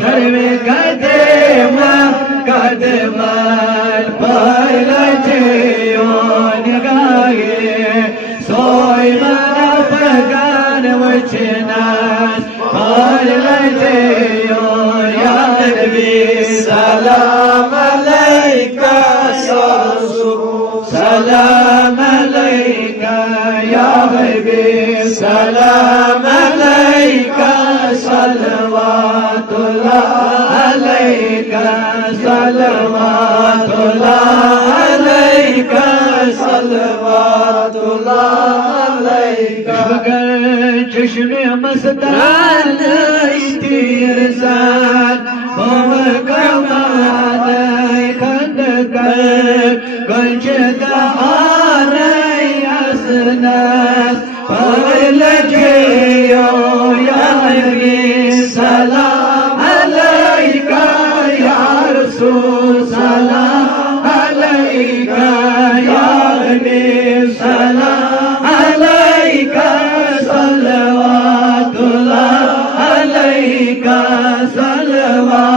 सर्वे कदमन पलटे गाए सोय मना पगान वचनास पलटे या नबी सलाम अलैका सलाम अलैका या हबीब सलाम अलैका सलवातुल्लाह अलैका सलवातुल्लाह अलैका सलवातुल्लाह अलैका चश्मे मस्तान इस्तिरसान बाबा कमान खंडकर गंजदा आने असनास पलटे या नबी सलाम अलैका या रसूल सलाम अलैका या हबीब सलाम अलैका सलवातुल्लाह अलैका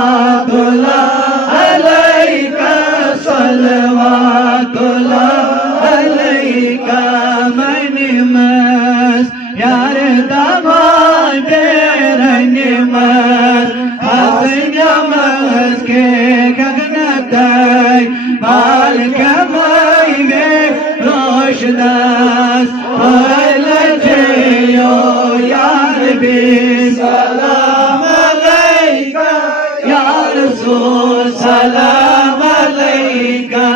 सलवातुल्लाह अलैका सलवातुल्लाह अलैका मन मस यार दामाद रंगमस हसनमस के गगनतय बाल कमाई में रोशनास पलटे या नबी सलाम अलैका या रसूल सलाम अलैका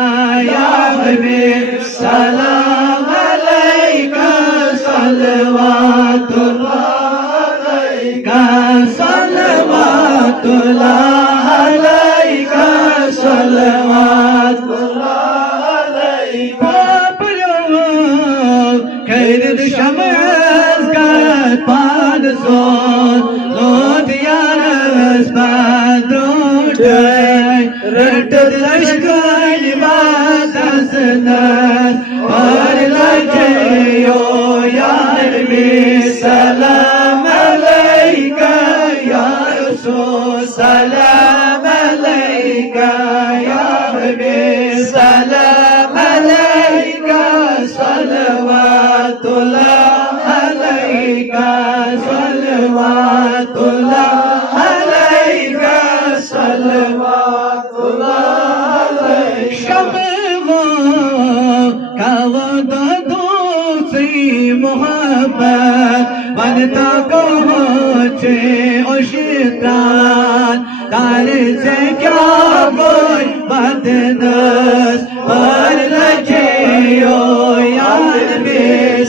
या हबीब सलाम अलैका सलवातुल्लाह अलैका सलवातुल्लाह अलैका सलवातुल्लाह अलैका खैर शमस का पान सो लोट यारस पादोट रट लश्कर बासनस और लटे या नबी सलाम अलैका या रसूल सलाम अलैका या हबीब सलाम अलैका सलवातुल्लाह अलैका सलवातुल्लाह अलैका सलवातुल्लाह अलैका शब वो दूसरी मोहब्बत बनता को होचे उशितान तारे से क्या कोई बदनस पर लगे या नबी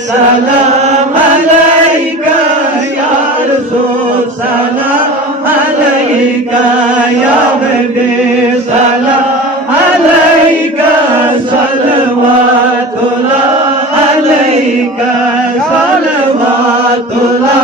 सलाम अलैका या रसूल सलाम अलैका या हबीब सलाम अलैका सलवातुल्लाह अलैका सलवातुल्लाह